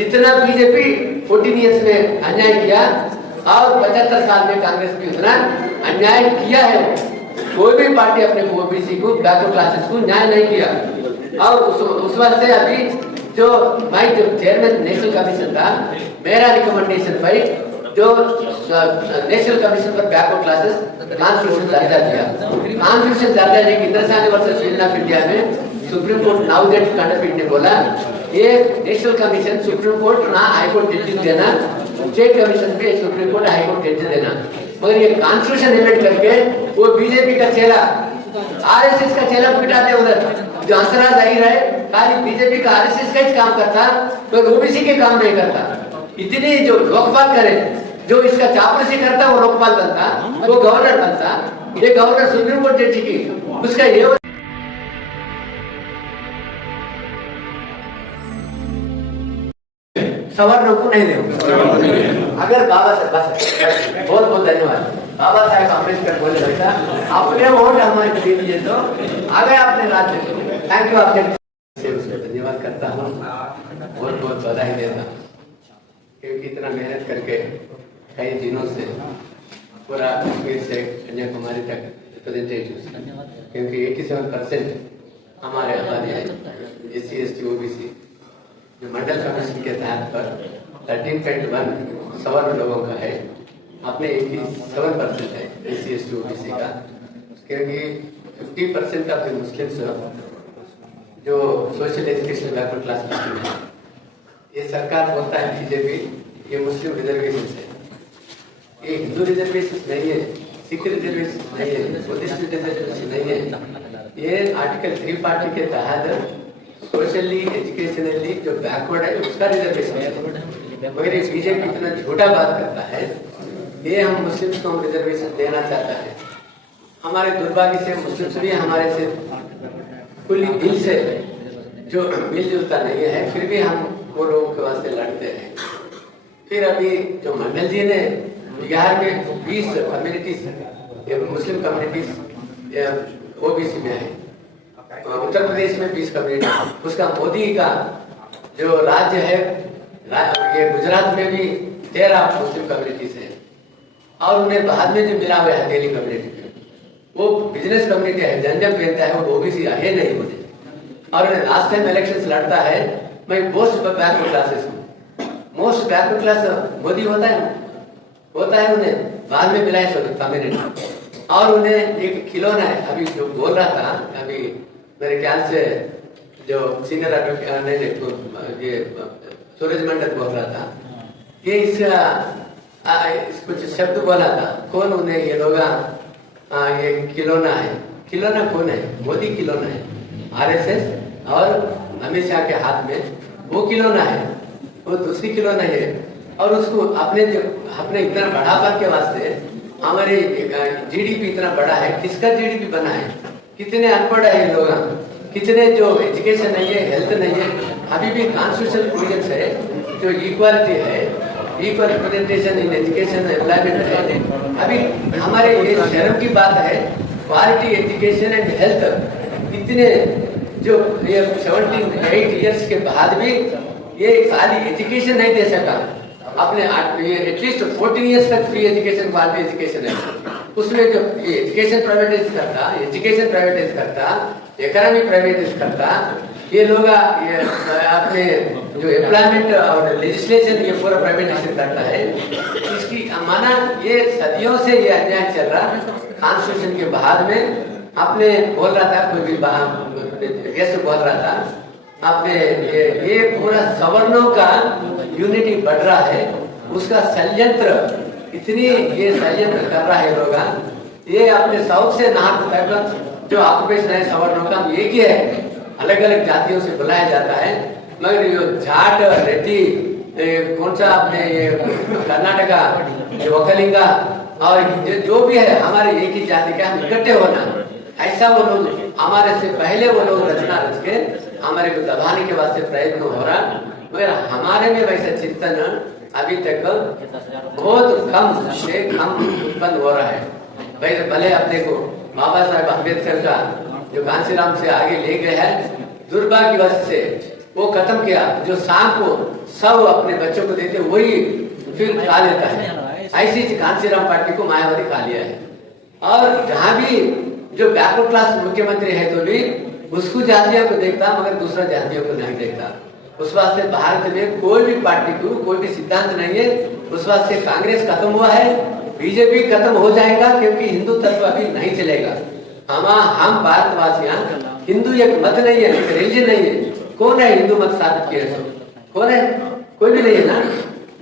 जितना BJP 14 years में अन्याय किया और 75 साल में कांग्रेस भी उतना अन्याय किया है। कोई भी पार्टी अपने ओबीसी को, बैकवर्ड क्लासेस को न्याय नहीं किया। और उस वक्त से अभी जो मैं जब चेयरमैन नेशनल कमीशन था, मेरा रिकमेंडेशन भाई जो national commission for backward classes constitution दर्जा दिया। कॉन्स्टिट्यूशन दर्जा देकर इंद्रसानी वर्सेस यूनियन ऑफ इंडिया में सुप्रीम कोर्ट नाउ दैट खंडपीठ ने बोला ये नेशनल कमीशन सुप्रीम कोर्ट ना हाई कोर्ट जज देना, स्टेट कमीशन पे सुप्रीम कोर्ट हाई कोर्ट जज देना। मगर ये कॉन्स्टिट्यूशन एमेंड करके वो बीजेपी का चेला, आरएसएस का चेला पिटा दे उधर। जो हंसराज जाहिर है खाली बीजेपी का आरएसएस का ही काम करता, तो ओबीसी के काम नहीं करता। इतनी जो लोकपाल करे, जो इसका चापलूसी करता वो लोकपाल बनता, वो गवर्नर बनता। ये गवर्नर सुप्रीम कोर्ट जज की उसका ये सवर्णों को नहीं देंगे। अगर बाबा साहब बस बहुत बहुत धन्यवाद। बाबा साहेब अम्बेडकर बोले बेटा अपने वोट हमारे को दे दीजिए तो आगे अपने राज्य को। थैंक यू, आपसे धन्यवाद करता हूँ, बहुत बहुत बधाई देता हूँ क्योंकि इतना मेहनत करके कई दिनों से पूरा कश्मीर से कन्याकुमारी तक रिप्रेजेंटेटिव, क्योंकि 87% हमारे आबादी है SC ST OBC। जो मंडल कमीशन के तहत पर 13.1 सवर्ण लोगों का है, अपने 87% है SC ST OBC का, क्योंकि 50% ऑफ द मुस्लिम्स जो सोशल एजुकेशन बैकवर्ड क्लास मुस्लिम है। ये सरकार बोलता है बीजेपी ये मुस्लिम रिजर्वेशन है, ये हिंदू रिजर्वेशन नहीं है, सिख रिजर्वेशन नहीं है, बुद्धिस्ट रिजर्वेशन नहीं है। ये आर्टिकल 340 के तहत सोशली एजुकेशनली जो बैकवर्ड है उसका रिजर्वेशन है। मगर ये बीजेपी इतना झूठा बात करता है, ये हम मुस्लिम्स को हम रिजर्वेशन देना चाहता है। हमारे दुर्भाग्य से मुस्लिम्स भी हमारे से खुली दिल से जो मिलजुलता नहीं है, फिर भी हम वो लोगों के वास्ते लड़ते हैं। फिर अभी जो मंडल जी ने बिहार में 20 कम्युनिटीज मुस्लिम कम्युनिटीज ओबीसी में है, उत्तर प्रदेश में 20 कम्युनिटी, उसका मोदी का जो राज्य है ये गुजरात में भी 13 मुस्लिम कम्युनिटीज है। और उन्हें बाद में जो मिला हुआ है दिल्ली कम्युनिटी में, वो बिजनेस कम्युनिटी है, जंजम पहनता है, वो ओबीसी है नहीं मुझे। और उन्हें लास्ट टाइम इलेक्शन लड़ता है, मैं मोस्ट बैकवर्ड क्लासेस हूँ। मोस्ट बैकवर्ड क्लास मोदी होता है उन्हें बाद में मिला है कम्युनिटी। और उन्हें एक खिलौना है, अभी जो बोल रहा था अभी मेरे ख्याल से जो सीनियर एडवोकेट ये सूरज मंडल बोल रहा था, ये इस कुछ शब्द बोला था, कौन उन्हें ये लोग ये खिलौना है। खिलौना कौन है? मोदी खिलौना है, आरएसएस और अमित शाह के हाथ में वो खिलौना है, वो दूसरी खिलौना है। और उसको अपने इतना बढ़ापन के वास्ते हमारे जीडीपी इतना बड़ा है, किसका जीडीपी बना है? कितने अनपढ़ है ये लोग, कितने जो एजुकेशन नहीं है, हेल्थ नहीं है। अभी भी कॉन्स्टिट्यूशनल प्रोविजंस है जो इक्वालिटी है, equal representation in education employment है। अभी हमारे ये शर्म की बात है, क्वालिटी एजुकेशन एंड हेल्थ इतने जो ये 78 ईयर्स के बाद भी ये खाली एजुकेशन नहीं दे सका अपने एटलीस्ट 14 ईयर्स तक फ्री एजुकेशन क्वालिटी एजुकेशन है। उसमें जो ये एजुकेशन प्राइवेटाइज करता, इकोनॉमी प्राइवेटाइज करता, ये लोग ये अपने जो एम्प्लॉयमेंट और लेजिस्लेशन ये पूरा प्राइवेटाइजेशन करता है। इसकी माना ये सदियों से ये अन्याय चल रहा। कॉन्स्टिट्यूशन के बाद में आपने बोल रहा था, कोई भी गेस्ट बोल रहा था आपने ये पूरा सवर्णों का यूनिटी बढ़ रहा है, उसका षड्यंत्र इतनी ये षड्यंत्र कर रहा है लोग। ये अपने साउथ से नार्थ तक जो ऑक्युपेशन है सवर्णों का एक ही है, अलग अलग जातियों से बुलाया जाता है। मगर ये जाट रेड्डी कौन सा अपने ये कर्नाटका वकलिंगा और जो भी है हमारे एक ही जाति के, हम इकट्ठे होना, ऐसा वो लोग हमारे से पहले वो लोग रचना रच के हमारे को दबाने के वास्ते प्रयत्न हो रहा। मगर हमारे में वैसा चिंतन अभी तक बहुत कम से कम उत्पन्न हो रहा है। वैसे भले अपने को बाबा साहेब अम्बेडकर का जो कांशीराम से आगे ले गए हैं, दुर्भाग्यवश से वो खत्म किया। जो शाम को सब अपने बच्चों को देते वही फिर खा लेता है। ऐसी घासीराम पार्टी को मायावती खा लिया है। और जहाँ भी जो बैकवर्ड क्लास मुख्यमंत्री है तो भी उसको जातियों को देखता मगर दूसरा जातियों को नहीं देखता। उस वास्ते भारत में कोई भी पार्टी को कोई भी सिद्धांत नहीं है। उस वास्ते कांग्रेस खत्म हुआ है, बीजेपी खत्म हो जाएगा क्योंकि हिंदू तत्व अभी नहीं चलेगा। हम भारतवासियां हिंदू एक मत नहीं है, एक रिलीजन नहीं है। कौन है हिंदू मत स्थापित किया है? कौन है? कोई भी नहीं है ना।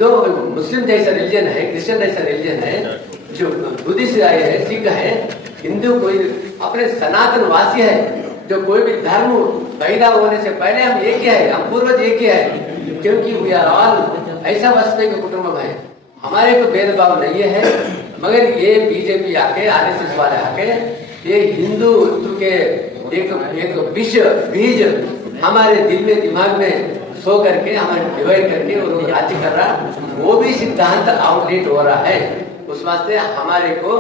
जो मुस्लिम जैसा रिलीजन है, क्रिश्चियन जैसा रिलीजन है, जो बुद्धिस्ट है, सिख है, हिंदू कोई अपने सनातन वासी है। जो कोई भी धर्म पैदा होने से पहले हम एक ही है, हम पूर्वज एक ही है, क्योंकि वी आर ऑल ऐसा वास्तविक कुटुंब है। हमारे को भेदभाव नहीं है। मगर ये बीजेपी आके आरएसएस वाले आके ये हिंदुत्व के एक बीज हमारे दिल में दिमाग में सो करके हमारे डिवाइड करके वो राज्य कर रहा, वो भी सिद्धांत आउटडेट हो रहा है। उस वास्ते हमारे को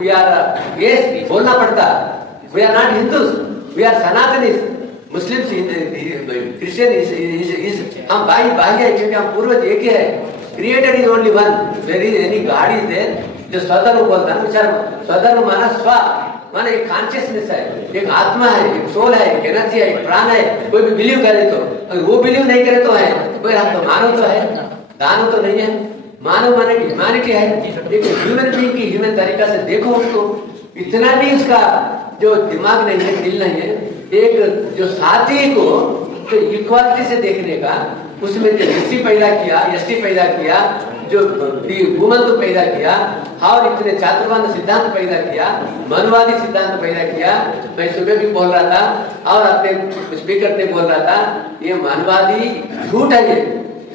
वी आर ये बोलना पड़ता, we are not Hindus, we are Sanatanist. Muslim Christian is हम भाई है क्योंकि हम पूर्वज एक ही है। Creator is only one, there is any god is there. जो स्वधर्म बोलता है स्वधर्म माना स्व माना एक कॉन्शियसनेस है, एक आत्मा है, एक सोल है, एक एनर्जी है, एक प्राण है। कोई भी बिलीव करे तो, अगर वो बिलीव नहीं करे तो है कोई हम तो मानव तो है, दानव तो नहीं है। मानव माने की ह्यूमैनिटी है, एक ह्यूमन बीइंग की ह्यूमन तरीका से देखो उसको। इतना भी उसका जो दिमाग नहीं है, दिल नहीं है। एक जो साथी को जो इक्वालिटी से देखने का, उसमें जो एससी पैदा किया, एसटी पैदा किया, जो वुमन को पैदा किया और इतने चातुर्वर्ण सिद्धांत पैदा किया, मनवादी सिद्धांत पैदा किया। मैं सुबह भी बोल रहा था और अपने स्पीकर ने बोल रहा था ये मनवादी झूठ है। ये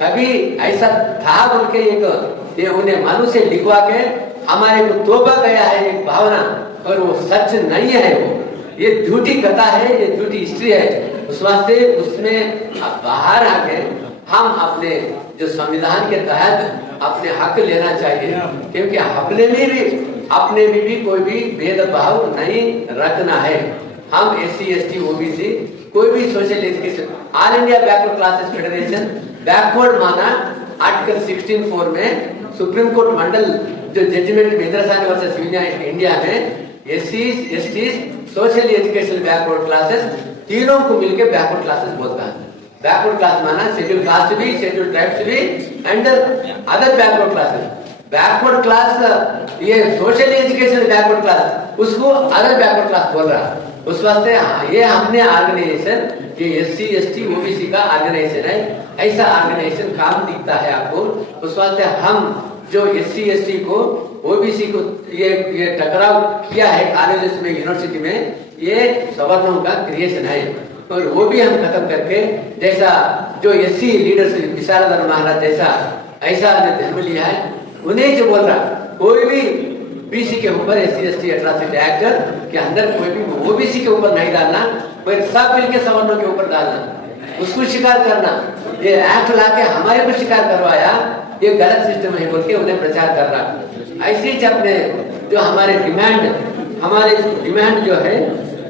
कभी ऐसा था बोल के एक ये उन्हें मनु से लिखवा के हमारे को तोबा गया है एक भावना, और वो सच नहीं है। वो ये झूठी कथा है, ये झूठी हिस्ट्री है। उस वास्ते उसमें बाहर आके हम अपने जो संविधान के तहत अपने हक लेना चाहिए, क्योंकि अपने में भी कोई भी भेदभाव नहीं रखना है। हम एससी एसटी ओबीसी कोई भी social education, all India backward classes federation backward माना आर्टिकल 16(4) में सुप्रीम कोर्ट मंडल जो जजमेंट इंदिरा वर्सेस इंडिया में SC ST social education backward classes तीनों को मिलकर बैकवर्ड क्लासेस बोलता है। बैकवर्ड क्लास माना शेड्यूल कास्ट भी, शेड्यूल ट्राइब्स भी and other backward classes. Backward class ये सोशल एजुकेशन बैकवर्ड क्लास, उसको अदर बैकवर्ड क्लास बोल रहा है। उस वास्ते ये हमने ऑर्गेनाइजेशन, ये एससी एसटी ओबीसी का ऑर्गेनाइजेशन है, ऐसा ऑर्गेनाइजेशन काम दिखता है आपको। उस वास्ते हम जो एससी एसटी को ओबीसी को ये टकराव किया है कॉलेजेस में, यूनिवर्सिटी में, ये सवर्णों का क्रिएशन है। और वो भी हम खत्म करके, जैसा जो एससी लीडर्स विशारद महाराज जैसा ऐसा धर्म लिया है, उन्हें जो बोल रहा कोई भी बीसी के ऊपर एससी एसटी एट्रॉसिटी एक्ट के अंदर कोई भी ओबीसी के ऊपर नहीं डालना, कोई सब मिलके सवर्णों के ऊपर डालना, उसको शिकार करना। ये एक्ट लाके हमारे को शिकार करवाया, ये गलत सिस्टम है बोल के उन्हें प्रचार कर रहा। ऐसे ही अपने जो हमारे डिमांड जो है,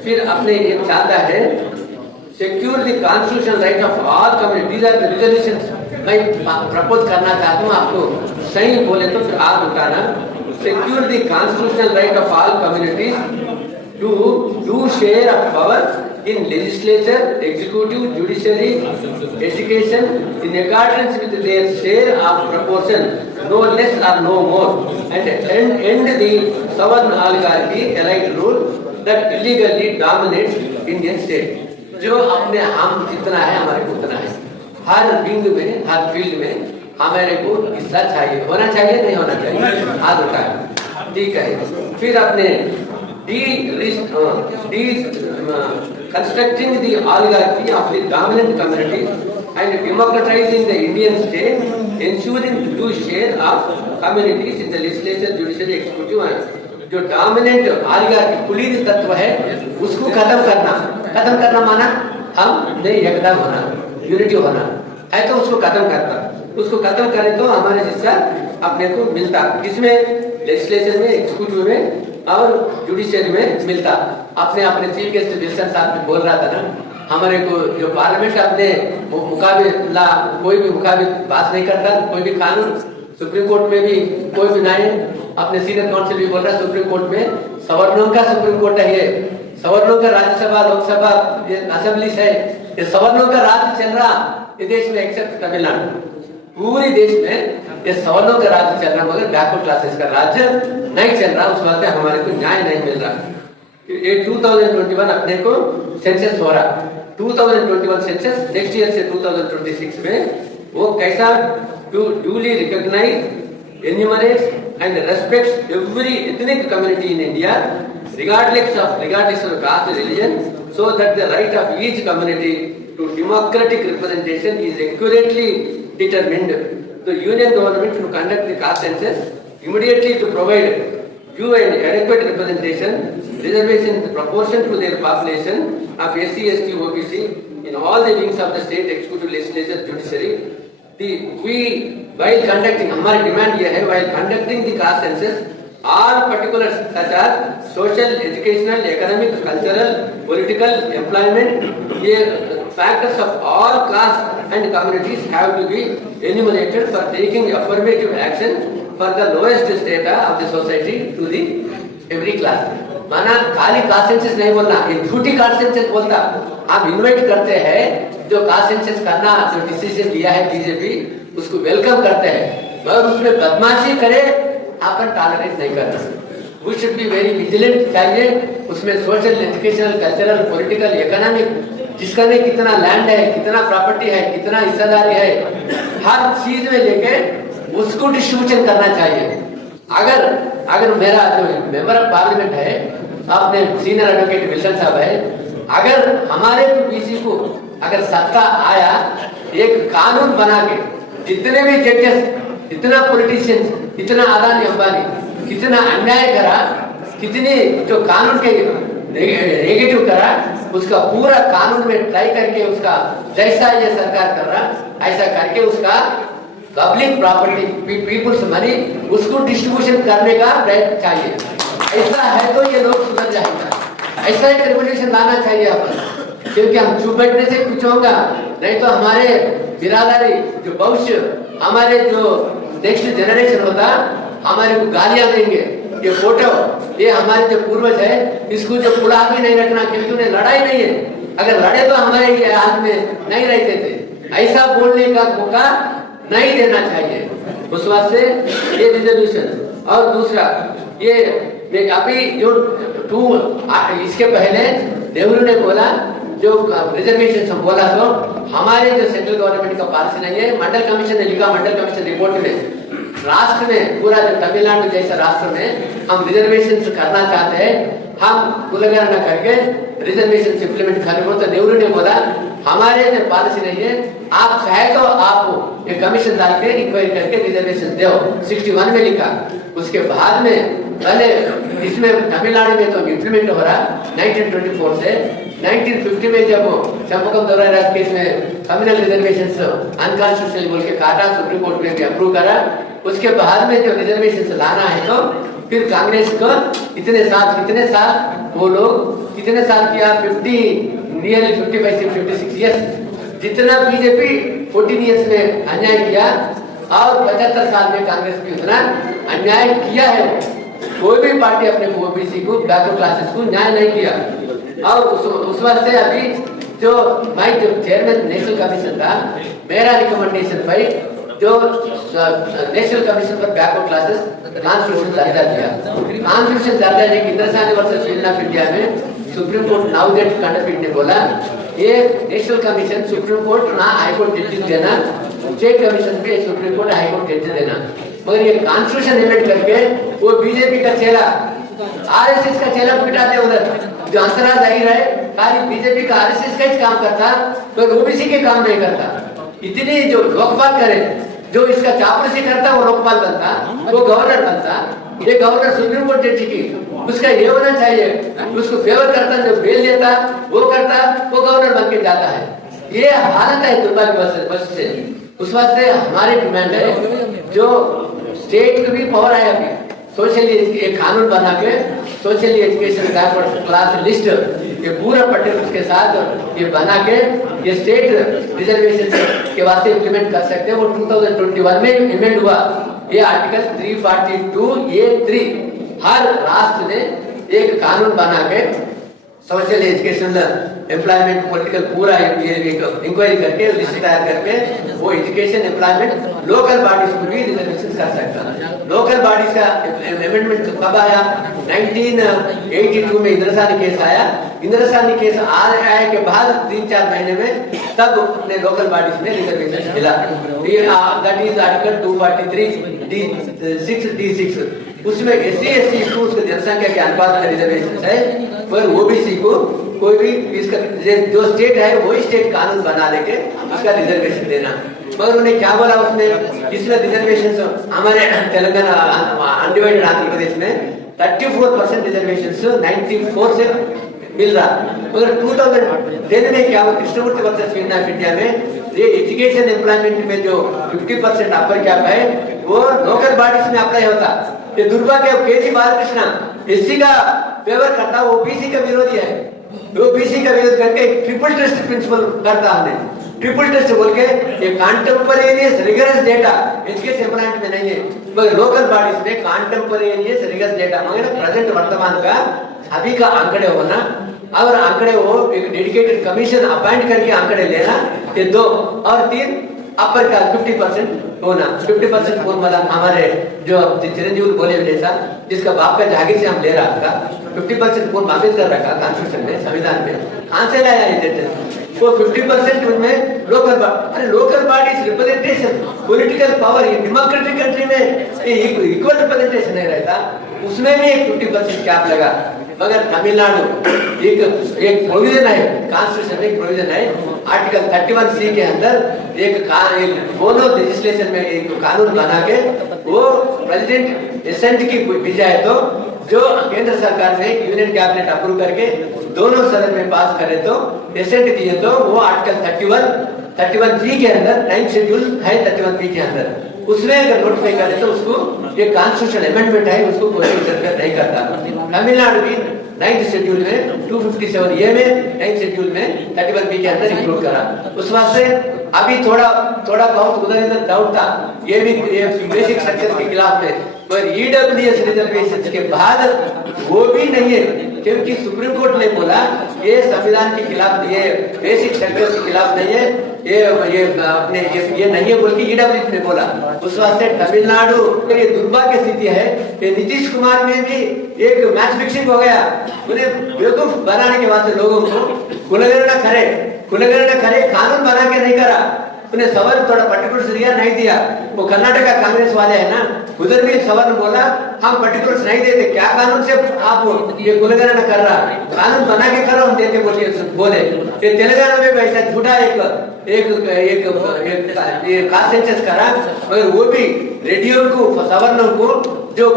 फिर अपने एक चाहता है secure the constitutional right of all communities or the reservations. मैं प्रपोज करना चाहता हूँ, आपको सही बोले तो फिर आप उठाना। Secure the constitutional right of all communities to due share of power in legislature, executive, judiciary, education in accordance with their share of proportion, no less or no more, and end the Savarn oligarchy elite rule that illegally dominates Indian state. जो अपने हम जितना है हमारे को उतना है, हर wing में, हर फील्ड में हमारे को हिस्सा चाहिए, होना चाहिए, नहीं होना चाहिए, हाथ उठाए, ठीक है। फिर अपने constructing the oligarchy of the dominant community and democratizing the Indian state, ensuring the due share of communities in the legislature, judiciary, executive. जो डोमिनेंट oligarchy कुलीन तत्व है उसको खत्म करना माना हम नहीं एकदम होना, यूनिटी होना है, तो उसको खत्म करें तो हमारे हिस्सा अपने को मिलता, किसमें, लेजिस्लेचर में, एग्जीक्यूटिव में और जुडिशियरी में मिलता। अपने चीफ गेस्ट विल्सन साहब भी बोल रहा था ना, हमारे को जो पार्लियामेंट अपने मुकाबला कोई भी मुकाबिल पास नहीं करता, कोई भी कानून सुप्रीम कोर्ट में भी कोई भी नहीं, अपने सीनियर काउंसिल भी बोल रहा है सुप्रीम कोर्ट में सवर्णों का सुप्रीम कोर्ट है, ये सवर्णों का राज्यसभा लोकसभा ये असेंबली है, ये सवर्णों का राज्य चल रहा ये देश में एक्सेप्ट तमिलनाडु, पूरे देश में ये सवर्णों का राज्य चल रहा मगर बैकवर्ड क्लासेस का राज्य नहीं चल रहा। उस वक्त हमारे को न्याय नहीं मिल रहा। ये 2021 अपने को सेंसस हो रहा, 2021 सेंसस नेक्स्ट ईयर से 2026 में वो कैसा duly recognize, enumerates and respects every ethnic community in India regardless of caste or religion, so that the right of each community to democratic representation is accurately determined. The union government to conduct the caste census immediately to provide due and adequate representation, reservation in proportion to their population of SC, ST, OBC in all the wings of the state executive, legislature, judiciary. While conducting, हमारी demand ये है, while conducting the caste census, all particulars such as social, educational, economic, cultural, political, employment, ये factors of all castes and communities have to be enumerated for taking affirmative action for the lowest strata of the society to the every class. माना खाली caste census नहीं बोलना, ये झूठी caste census बोलता। आप invite करते हैं जो कास्ट सेंसस करना जो डिसीजन लिया है बीजेपी उसको वेलकम करते हैं, मगर उसमें बदमाशी करे अपन टॉलरेट नहीं करना। We should be very vigilant चाहिए उसमें, social, educational, cultural, political, economic, जिसका में कितना लैंड है, कितना प्रॉपर्टी है, कितना हिस्सेदारी है, हर चीज में लेके उसको डिस्ट्रीब्यूशन करना चाहिए। अगर मेरा जो मेंबर ऑफ पार्लियामेंट है, अपने सीनियर एडवोकेट विल्सन साहब है, अगर हमारे बीसी को अगर सत्ता आया, एक कानून बना के जितने भी जजेस, इतना पॉलिटिशियंस, इतना अदानी अंबानी कितना अन्याय करा, कितनी जो कानून के नेगेटिव करा, उसका पूरा कानून में ट्राई करके उसका जैसा ये सरकार कर रहा ऐसा करके उसका पब्लिक प्रॉपर्टी पीपुल्स मनी उसको डिस्ट्रीब्यूशन करने का प्रयत्न चाहिए। ऐसा है तो ये लोग सुधर जाएगा, ऐसा एक रेवोल्यूशन लाना चाहिए अपन, क्योंकि हम चुप बैठने से कुछ होगा नहीं तो हमारे बिरादरी जो भविष्य, हमारे जो नेक्स्ट जनरेशन होता हमारे को गालियां देंगे। ये फोटो ये हमारे जो पूर्वज है इसको जो पुड़ा भी नहीं रखना, क्योंकि उन्हें लड़ाई नहीं है, अगर लड़े तो हमारे ये हाथ में नहीं रहते थे। ऐसा बोलने का मौका नहीं देना चाहिए। उस वास्ते ये रिजर्वेशन और दूसरा ये अभी जो इसके पहले नेहरू ने बोला जो रिजर्वेशन हम बोला तो हमारे जो सेंट्रल गवर्नमेंट का पॉलिसी नहीं है। मंडल कमीशन ने लिखा, मंडल कमीशन रिपोर्ट में राष्ट्र में पूरा जो तमिलनाडु जैसा राष्ट्र में हम रिजर्वेशन करना चाहते हैं, हम कुलगणना करके रिजर्वेशन इम्प्लीमेंट करेंगे। तो नेहरू ने बोला हमारे जो पॉलिसी नहीं है, आप चाहे तो आप ये कमीशन डाल के इंक्वायरी करके रिजर्वेशन दो, 61 में लिखा। उसके बाद में पहले इसमें तमिलनाडु में तो इम्प्लीमेंट हो रहा 1924 से 1950 में जब चंपकम दौरा केस में कम्युनल रिजर्वेशन अनकॉन्स्टिट्यूशनल बोल के काटा, सुप्रीम कोर्ट में भी अप्रूव करा। उसके बाद में जो रिजर्वेशन लाना है तो फिर कांग्रेस को कितने साल वो लोग कितने साल किया, 55 से 56 ईयर्स, जितना बीजेपी 14 ईयर्स में अन्याय किया और 75 साल में कांग्रेस भी उतना अन्याय किया है। कोई भी पार्टी अपने ओबीसी को, बैकवर्ड क्लासेस को न्याय नहीं किया। और उस वास्ते अभी जो चेयरमैन नेशनल कमीशन था, मेरा रिकमेंडेशन भाई जो national commission for backward classes constitution दर्जा दिया, कॉन्स्टिट्यूशन दर्जा ने इंद्रसानी वर्सेस यूनियन ऑफ इंडिया में सुप्रीम कोर्ट नाउ दैट खंडपीठ ने बोला ये नेशनल कमीशन सुप्रीम कोर्ट ना हाई कोर्ट जजेस देना, स्टेट कमीशन पे सुप्रीम कोर्ट हाई कोर्ट जज देना, मगर ये कॉन्स्टिट्यूशन एमेंड करके वो बीजेपी का चेला आरएसएस का चेला पिटाते उधर। जो अंतरा जाहिर है खाली बीजेपी का आरएसएस का ही काम करता तो ओबीसी के काम नहीं करता। इतनी जो लोकपाल करे, जो इसका चापलूसी करता वो लोकपाल बनता, वो गवर्नर बनता। ये गवर्नर सुप्रीम कोर्ट जज की उसका ये होना चाहिए, उसको फेवर करता, जो बेल देता वो करता, वो गवर्नर बन के जाता है। ये हालत है दुर्भाग्यवश से। उस वास्ते हमारी डिमांड है जो स्टेट को भी पावर है अभी सोशली एक कानून बना के socially education backward class list ये पूरा पर्टिकुलर्स के साथ ये बना के ये स्टेट रिजर्वेशन के वास्ते इम्प्लीमेंट कर सकते हैं। वो 2021 में इम्प्लीमेंट हुआ। ये आर्टिकल 342(a)(3 हर राष्ट्र ने एक कानून बना के सोशल एजुकेशनल एम्प्लॉयमेंट पॉलिटिकल पूरा इंक्वायरी करके लिस्ट तैयार करके वो एजुकेशन एम्प्लॉयमेंट लोकल बॉडीज को भी रिजर्वेशन कर सकता है। लोकल बॉडीज का अमेंडमेंट कब आया? 1982 में इंदिरासानी केस आया। इंदिरासानी केस आने के बाद 3-4 महीने में तब अपने लोकल बॉडीज में रिजर्वेशन मिला। दैट इज आर्टिकल 243(d)(6) उसमें SC/ST स्कूल्स की जनसंख्या के अनुपात में रिजर्वेशन है, पर OBC को कोई भी इसका जो स्टेट है वही स्टेट कानून बना लेके उसका रिजर्वेशन देना। मगर उन्हें क्या बोला उसमें, इसमें रिजर्वेशन हमारे तेलंगाना अनडिवाइडेड आंध्र प्रदेश में 34% रिजर्वेशन 94 से मिल रहा। मगर 2010 में क्या हुआ, Krishnamurthy versus Union of India में ये एजुकेशन एम्प्लॉयमेंट में जो 50% अपर कैप है वो लोकल बॉडीज में अप्लाई होता। ये दुर्भाग्य KG बालकृष्ण SC का फेवर करता, वो OBC का विरोधी है। OBC का विरोध करके ट्रिपल टेस्ट प्रिंसिपल करता हमने। ट्रिपल टेस्ट बोल के ये कॉन्टेम्पोरेनियस रिगरस डेटा एजुकेशन एम्प्लॉयमेंट में नहीं है, मगर लोकल बॉडीज में कॉन्टेम्पोरेनियस रिगरस डेटा मगर प्रेजेंट वर्तमान का अभी का आंकड़े होना और आंकड़े वो एक डेडिकेटेड कमीशन अपॉइंट करके आंकड़े लेना, ये 2 और 3 अपर का 50% होना। 50% पूर्व मतलब हमारे जो चिरंजीवी बोले जैसा जिसका बाप का जागीर से हम ले रहा था 50% पूर्व अम्बेडकर रखा कॉन्स्टिट्यूशन में, संविधान में। कहां से लाया ये? वो 50% उनमें local bodies representation political power, ये डेमोक्रेटिक कंट्री में इक्वल रिप्रेजेंटेशन नहीं रहता, उसमें भी एक 50% कैप लगा। मगर तमिलनाडु एक प्रोविजन है, कॉन्स्टिट्यूशन में एक प्रोविजन है आर्टिकल 31C के अंदर एक दोनों लेजिस्लेशन में एक कानून बना के वो प्रेसिडेंट एसेंट की भेजा है तो जो केंद्र सरकार ने यूनियन कैबिनेट अप्रूव करके दोनों सदन में पास करे तो एसेंट दिए तो वो आर्टिकल 31(3) के अंदर 9th शेड्यूल है 31(b) के अंदर उसमें अगर नोटिफाई करे तो उसको ये कॉन्स्टिट्यूशनल अमेंडमेंट है उसको कोई इंटरफेयर नहीं करता। तमिलनाडु भी 9th शेड्यूल में 257(a) में 9th शेड्यूल में 31(b) के अंदर इंक्लूड करा। उस वास्ते अभी थोड़ा बहुत उधर इधर डाउट था, ये भी बेसिक स्ट्रक्चर के खिलाफ में, पर EWS रिजर्वेशन के बाद वो भी नहीं है क्योंकि सुप्रीम कोर्ट ने बोला ये संविधान के खिलाफ, ये बेसिक स्ट्रक्चर के खिलाफ नहीं है, ये नहीं है बोल के EWS ने बोला। उस वास्ते तमिलनाडु ये दुर्भाग्य स्थिति है कि नीतीश कुमार में भी एक मैच फिक्सिंग हो गया, उन्हें बेवकूफ बनाने के वास्ते लोगों को कुलगणना करे कानून बना के नहीं करा, उन्हें सवाल थोड़ा पर्टिकुलर्स दिया नहीं दिया। वो कर्नाटका कांग्रेस वाले है ना, उधर भी सवाल बोला हम पर्टिकुलर्स नहीं देते, क्या कानून से आप ये कुलगणना कर रहा, कानून बना के करो हम देते बोले। ये तेलंगाना में भी ऐसा झूठा एक कास्ट सेंसस करा, मगर वो भी रेडियो को सवर्णों को जो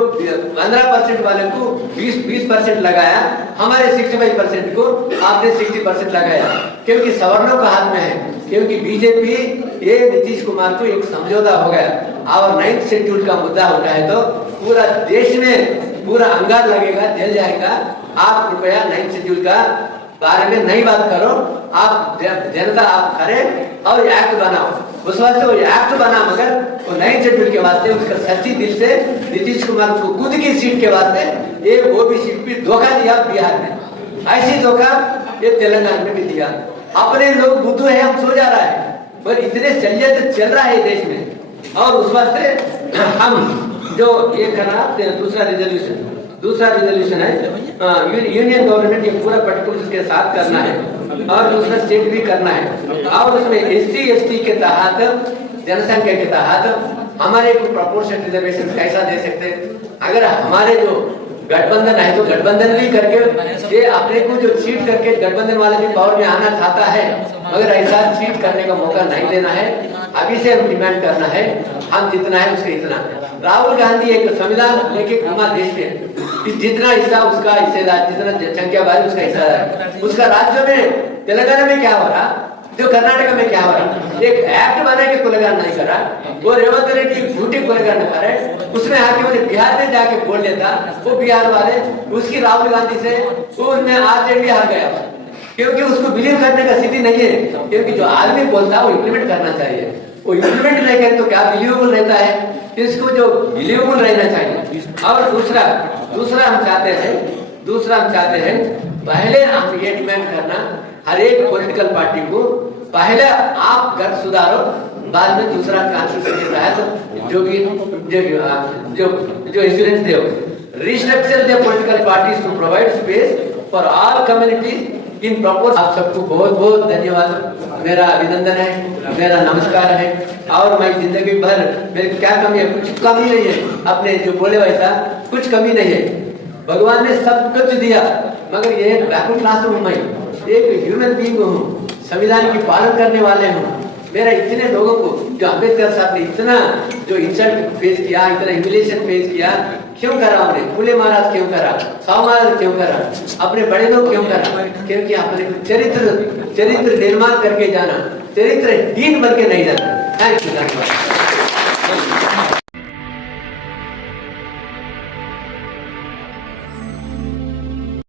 15% वाले को 20% लगाया, हमारे 65% को आपने 60% लगाया, क्योंकि सवर्णों का हाथ में है। क्योंकि बीजेपी ये नीतीश कुमार को एक समझौता हो गया और 9th शेड्यूल का मुद्दा उठाए तो पूरा देश में पूरा अंगार लगेगा, जल जाएगा। आप कृपया 9th शेड्यूल का बारे में नहीं बात करो, आप जनता आप करें और एक्ट बनाओ। उस वास्ते वो एक्ट बना, मगर वो 9th शेड्यूल के वास्ते उसका सच्ची दिल से नीतीश कुमार को खुद की सीट के वास्ते ये OBC भी धोखा दिया बिहार में, ऐसी धोखा ये तेलंगाना में भी दिया। अपने लोग बुद्धू है, हम सो जा रहा है, पर इतने चल रहा है देश में। और उस वास्ते हम जो ये करना दूसरा रिजोल्यूशन है यूनियन गवर्नमेंट ये पूरा पर्टिकुलर के साथ करना है और दूसरा स्टेट भी करना है। और उसमें SC/ST के तहत जनसंख्या के तहत हमारे को प्रोपोर्शनल रिजर्वेशन कैसा दे सकते हैं। अगर हमारे जो गठबंधन है तो गठबंधन भी करके ये अपने को जो चीट करके गठबंधन वाले भी पावर में आना चाहता है, मगर ऐसा चीट करने का मौका नहीं देना है। अभी से हम डिमांड करना है, हम जितना है उसके इतना। राहुल गांधी एक संविधान लेके घूमा देश में, जितना हिस्सा उसका हिस्सेदार, जितना जनसंख्या भारी उसका हिस्सा है। उसका राज्य में तेलंगाना में क्या हो रहा, जो कर्नाटक में क्या हो रहा, एक एक्ट बना के कुलगान नहीं करा, वो रेवंत रेड्डी झूठी कुलगान करे, उसमें आके उन्हें बिहार में जाके बोल लेता, वो बिहार वाले उसकी राहुल गांधी से वो उनमें आरजेडी हार गया, क्योंकि उसको बिलीव करने का स्थिति नहीं है, क्योंकि जो आदमी बोलता है वो इम्प्लीमेंट करना चाहिए, वो इम्प्लीमेंट नहीं करे तो क्या बिलीवेबल रहता है, इसको जो बिलीवेबल रहना चाहिए। और दूसरा हम चाहते हैं पहले हम ये डिमांड करना हर एक पॉलिटिकल पार्टी को, पहले आप घर सुधारो, बाद में दूसरा कॉन्स्टिट्यूशन के तहत जो इंश्योरेंस दो, restructure the political parties to provide space for all communities in propose. आप सबको बहुत बहुत धन्यवाद, मेरा अभिनंदन है, मेरा नमस्कार है। और मैं जिंदगी भर मेरी क्या कमी है, कुछ कमी नहीं है, अपने जो बोले वैसा कुछ कमी नहीं है, भगवान ने सब कुछ दिया, मगर ये बैकवर्ड क्लास हूँ, मैं एक ह्यूमन बीइंग हूँ, संविधान की पालन करने वाले हूँ। मेरा इतने लोगों को जो अम्बेडकर साहब ने इतना जो इंसल्ट फेस किया, इतना ह्यूमिलिएशन फेस किया, क्यों करा हमने? फूले महाराज क्यों करा? साहू महाराज क्यों करा? अपने बड़े लोग क्यों करा? क्योंकि अपने चरित्र निर्माण करके जाना, चरित्रहीन बन के नहीं जाना। Thank you.